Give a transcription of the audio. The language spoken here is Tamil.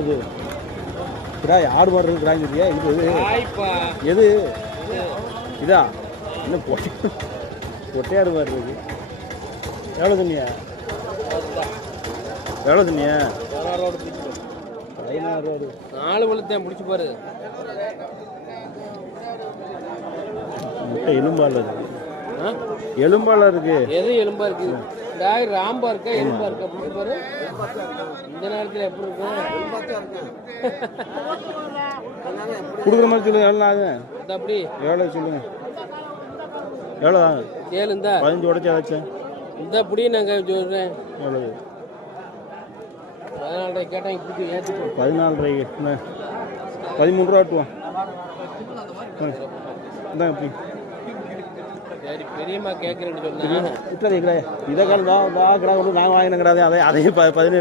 இது கிடாய் ஆடு மாடு கிடாய்யா இது எது இதா இன்னும் பொட்டையாடு மாதிரி இருக்கு. எவ்வளோ தண்ணியா எவ்வளோ தண்ணியா 16 4 வளர்த்தேன் பிடிச்சி பாரு. முட்டை எலும்பால இருக்கு. எலும்பால இருக்கு. எது எலும்பா இருக்கு? டாய் ராம்பா இருக்கா எலும்பா இருக்கா பிடிச்சி பாரு. இந்த நேரத்தில் எப்படி இருக்கும்? கொடுக்குற மாதிரி சொல்லுங்க. எவ்வளோ ஆகுது அப்படி எவ்வளோ சொல்லுங்க. எவ்வளோ ஆகும்? கேளு இந்த 15 உடச்சி ஆச்சு. இந்த அப்படி நாங்கள் சொல்கிறேன். எவ்வளோ 14 கேட்டாங்க இப்படி ஏற்றி 14 13 ரூபா ஆட்டுவான். இதான் எப்படி சரி பெரியம்மா கேட்குறேன்னு சொன்னேன். இதை காலம் தான் கிடா கொண்டு நாங்கள் வாங்கின கிடையாது. அதே 17